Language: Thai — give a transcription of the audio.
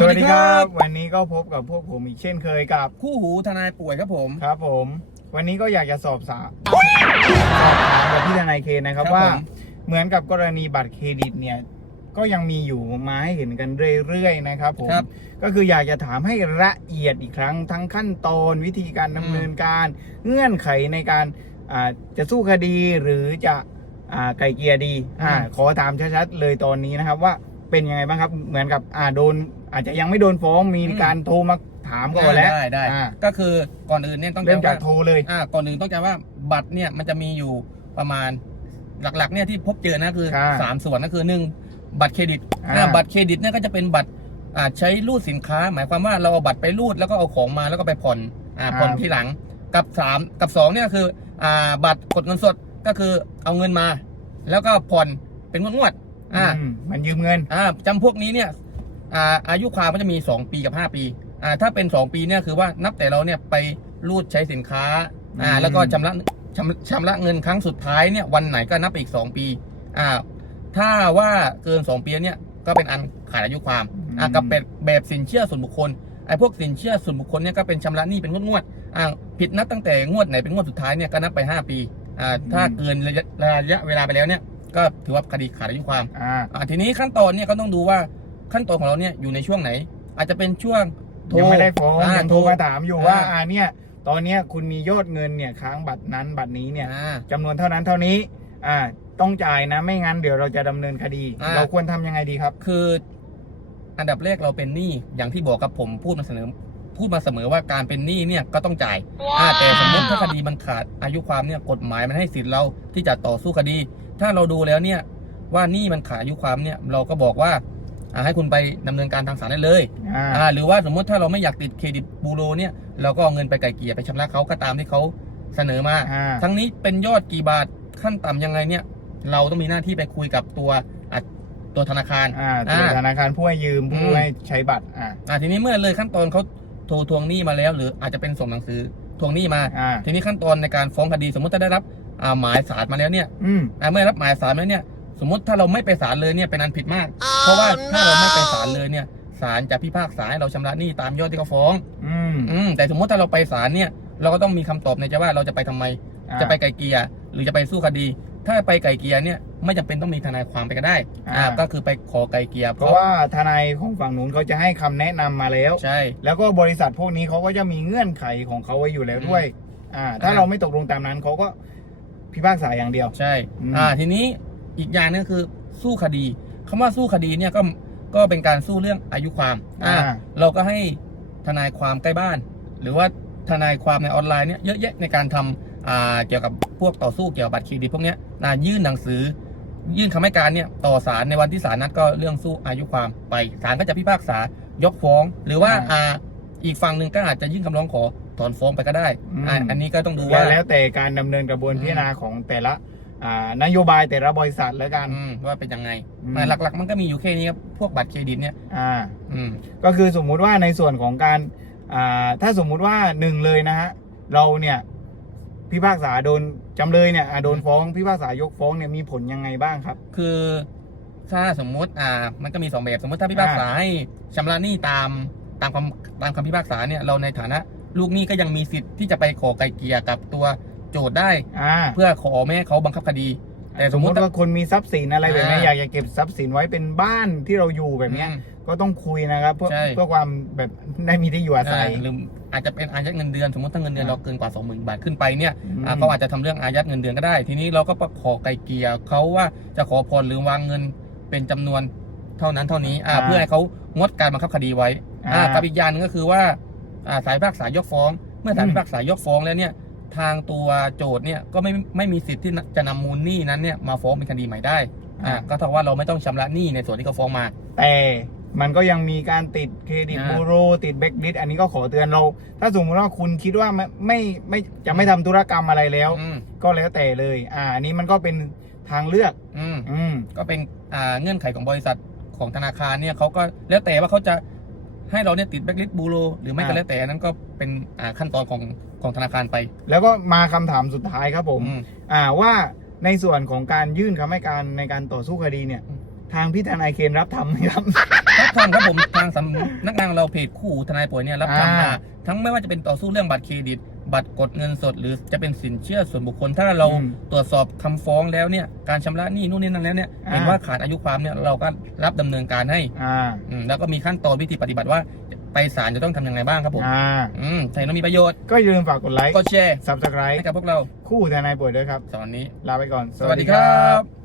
สวัสดีครับ วันนี้ก็พบกับพวกผมอีกเช่นเคยกับคู่หูทนายป่วยครับผมครับผม วันนี้ก็อยากจะสอบถามสอบถามกับพี่ทนายเคนนะครับครับว่าผมเหมือนกับกรณีบัตรเครดิตเนี่ย ก็ยังมีอยู่มาให้เห็นกันเรื่อยๆนะครับผมครับก็คืออยากจะถามให้ละเอียดอีกครั้งทั้งขั้นตอนวิธีการดำเนินการ เงื่อนไขในการอ่าจะสู้คดีหรือจะอ่าไกลเกลียดีอ่าอืมขอถามชัดๆเลยตอนนี้นะครับว่า เป็นยังไงบ้างครับ เหมือนกับอ่าโดน อาจจะยังไม่โดนฟ้องมีการโทรมาถามก่อนแล้วได้ได้อ่าก็คือก่อนอื่นเนี่ยต้องเริ่มจำจากว่าโทรเลย อ่าก่อนอื่นต้องจำว่าบัตรเนี่ยมันจะมีอยู่ประมาณหลักๆเนี่ยที่พบเจอนะคือค่ะสามส่วนก็คือหนึ่งบัตรเครดิตอ่า อ่าบัตรเครดิตเนี่ยก็จะเป็นบัตรอ่าใช้รูดสินค้า หมายความว่าเราเอาบัตรไปรูดแล้วก็เอาของมาแล้วก็ไปผ่อนอ่าผ่อนทีหลังกับสามกับสองเนี่ยคืออ่าบัตรกดเงินสดก็คือเอาเงินมา แล้วก็ผ่อนเป็นงวดๆ อ่าอืมมันยืมเงินอ่าจำพวกนี้เนี่ยอ่าอายุความมันจะมี 2 ปีกับ 5 ปีอ่าถ้าเป็น 2 ปีเนี่ยคือว่านับแต่เราเนี่ยไปรูดใช้สินค้าอ่าอืมแล้วก็ชำระชำชำระเงินครั้งสุดท้ายเนี่ยวันไหนก็นับไปอีก 2 ปีอ่าถ้าว่าเกิน 2 ปีเนี่ยก็เป็นอันขาดอายุความอ่ากับแบบแบบสินเชื่อส่วนบุคคลไอ้พวกสินเชื่อส่วนบุคคลเนี่ยก็เป็นชำระหนี้เป็นงวดๆอ่าผิดนับตั้งแต่งวดไหนเป็นงวดสุดท้ายเนี่ยก็นับไป 5 ปีอ่าถ้าเกินระยะระยะเวลาไปแล้วเนี่ย ก็ถือว่าคดีขาดอายุความอ่าอ่าทีนี้ขั้นตอนเนี่ยก็ต้องดูว่าขั้นตอนของเราเนี่ยอยู่ในช่วงไหน อาจจะเป็นช่วงโทรยังไม่ได้ฟ้องอ่ายังโทรมาถามอยู่ว่าอ่า อ่าเนี่ย ตอนเนี้ยคุณมียอดเงินเนี่ยค้างบัตรนั้นบัตรนี้เนี่ยอ่า จำนวนเท่านั้นเท่านี้ อ่า ต้องจ่ายนะไม่งั้นเดี๋ยวเราจะดำเนินคดี อ่า เราควรทำยังไงดีครับ คืออันดับแรกเราเป็นหนี้อย่างที่บอกกับผมพูดมาเสนอพูดมาเสมอว่าการเป็นหนี้เนี่ยก็ต้องจ่ายอ่าแต่สมมติถ้าคดีมันขาดอายุความเนี่ยกฎหมายมันให้สิทธิ์เราที่จะต่อสู้คดี ถ้าเราดูแล้วเนี่ยว่าหนี้มันขาดอายุความเนี่ยเราก็บอกว่าอ่าให้คุณไปดำเนินการทางศาลได้เลยอ่าอ่าหรือว่าสมมติถ้าเราไม่อยากติดเครดิตบูโรเนี่ยเราก็เอาเงินไปไกลเกลี่ยไปชำระเขาก็ตามที่เขาเสนอมาอ่าทั้งนี้เป็นยอดกี่บาทขั้นต่ำยังไงเนี่ย เราต้องมีหน้าที่ไปคุยกับตัวอะตัวธนาคารอ่าตัวธนาคารผู้ให้ยืมผู้อืมให้ใช้บัตรอ่าอ่าทีนี้เมื่อเลยขั้นตอนเขาโทรทวงหนี้มาแล้ว หรืออาจจะเป็นส่งหนังสือทวงหนี้มาอ่าทีนี้ขั้นตอนในการฟ้องคดีสมมติถ้าได้รับ อ่าหมายสารมาแล้วเนี่ยอืม อ่าเมื่อรับหมายสารมาแล้วเนี่ย สมมติถ้าเราไม่ไปศาลเลยเนี่ยเป็นอันผิดมาก เพราะว่าถ้าเราไม่ไปศาลเลยเนี่ยศาลจะพิพากษาให้เราชำระหนี้ตามยอดที่เขาฟ้อง อืมอืมแต่สมมติถ้าเราไปศาลเนี่ยเราก็ต้องมีคำตอบในใจว่าเราจะไปทำไม อ่า จะไปไกลเกลียหรือจะไปสู้คดี ถ้าไปไกลเกลียเนี่ยไม่จำเป็นต้องมีทนายความไปก็ได้อ่าก็คือไปขอไกลเกลียเพราะว่าทนายของฝั่งนู้นเขาจะให้คำแนะนำมาแล้ว ใช่ แล้วก็บริษัทพวกนี้เขาก็จะมีเงื่อนไขของเขาไว้อยู่แล้วด้วย อ่า ถ้าอ่า เราไม่ตกลงตามนั้นเขาก็ พิพากษาอย่างเดียว ใช่ อืม อ่า ทีนี้อีกอย่างหนึงคือสู้คดีคำว่าสู้คดีเนี่ยก็ก็เป็นการสู้เรื่องอายุความอ่าอ่า เราก็ให้ทนายความใกล้บ้าน หรือว่าทนายความในออนไลน์เนี่ยเยอะแยะในการทำอ่าเกี่ยวกับพวกต่อสู้เกี่ยวกับบัตรเครดิตพวกเนี้ยนะยื่นหนังสือ ยื่นคำให้การเนี่ยต่อศาลในวันที่ศาลนัดก็เรื่องสู้อายุความไปศาลก็จะพิพากษายกฟ้อง หรือว่าอ่าอ่าอีกฝั่งหนึ่งก็อาจจะยื่นคำร้องขอ ถอนฟ้องไปก็ได้อืมอ่าอันนี้ก็ต้องดูแล้วว่า แล้วแต่การดำเนินกระบวนอืมพิจารณาของแต่ละอ่านโยบายแต่ละบริษัทแล้วกันอืมว่าเป็นยังไงอืมอ่าหลักๆ มันก็มีอยู่แค่นี้ครับ พวกบัตรเครดิตเนี่ย อ่า อืม ก็คือสมมุติว่าในส่วนของการอ่าถ้าสมมุติว่าหนึ่งเลยนะฮะเราเนี่ยพิพากษาโดนจำเลยเนี่ยอ่าโดนฟ้องพิพากษายกฟ้องเนี่ยมีผลยังไงบ้างครับ คือถ้าสมมุติอ่า มันก็มีสองแบบ สมมติถ้าพิพากษาให้ชำระหนี้ตามตามคำตามคำพิพากษาเนี่ย เราในฐานะ ลูกหนี้ก็ยังมีสิทธิ์ที่จะไปขอไกลเกลี่ยกับตัวโจทย์ได้ อ่าเพื่อขอไม่ให้เขาบังคับคดี แต่สสมมมมุติติ ว่าคนมีทรัพย์สินอะไรแบบนี้อ่าอยากจะเก็บทรัพย์สินไว้เป็นบ้านที่เราอยู่แบบเนี้ยอืมก็ต้องคุยนะครับเพื่อใช่ เพื่อความแบบได้มีที่อยู่อาศัยอ่าหรืออาจจะเป็นอายัดเงินเดือนสมมติถ้าเงินเดือนอ่าเราเกินกว่า20,000บาทขึ้นไปเนี่ยอืม อ่าเขาอาจจะทำเรื่องอายัดเงินเดือนก็ได้ ทีนี้เราก็ขอไกลเกลี่ยเขาว่าจะขอผ่อนหรือวางเงินเป็นจำนวนเท่านั้นเท่านี้อ่าอ่าเพื่อให้เขางดการบังคับคดีไว้อ่า อ่ากับอีกอย่างหนึงก็คือว่า อ่าสายพิพากษายกฟ้อง เมื่อสายอืมพิพากษายกฟ้องแล้วเนี่ยทางตัวโจทย์เนี่ยก็ไม่ไม่มีสิทธิ์ที่จะนำมูลหนี้นั้นเนี่ยมาฟ้องเป็นคดีใหม่ได้อ่าก็เท่ากับว่าเราไม่ต้องชำระหนี้ในส่วนที่เขาฟ้องมา แต่มันก็ยังมีการติดเครดิตอ่าบูโร ติดแบ็กลิสอันนี้ก็ขอเตือนเรา ถ้าสมมติว่าคุณคิดว่าไม่ไม่ไม่จะไม่ทำธุรกรรมอะไรแล้วอืมก็แล้วแต่เลย อ่าอันนี้มันก็เป็นทางเลือกอืมอืมก็เป็นอ่าเงื่อนไขของบริษัทของธนาคารเนี่ยเขาก็แล้วแต่ว่าเขาจะ ให้เราเนี่ยติดแบ็กลิสต์บูโรหรือไม่ก็อ่าแล้วแต่อันนั้นก็เป็นอ่าขั้นตอนของของธนาคารไป แล้วก็มาคำถามสุดท้ายครับผมอืมอ่าว่าในส่วนของการยื่นคำให้การในการต่อสู้คดีเนี่ยอืมทางพี่ทนายเคนรับทำไหมครับถ้าบทำครับผมทางสำนักงานของเราเพจคู่ทนายป่วยเนี่ยรับทำอ่ามาทั้งไม่ว่าจะเป็นต่อสู้เรื่องบัตรเครดิต บัตรกดเงินสดหรือจะเป็นสินเชื่อส่วนบุคคล ถ้าเราอืมตรวจสอบคำฟ้องแล้วเนี่ยการชำระหนี้นู่นนี่นั่นแล้วเนี่ยอ่า เห็นว่าขาดอายุความเนี่ยเราก็รับดำเนินการให้อ่าอืมแล้วก็มีขั้นตอนวิธีปฏิบัติว่าไปศาลจะต้องทำยังไงบ้างครับผมอ่าอืมใช่ต้องมีประโยชน์ก็อย่าลืมฝากกดไลค์กดแชร์ subscribe ให้กับพวกเราคู่ทนายป่วยด้วยครับสอนนี้ ลาไปก่อน สวัสดีครับ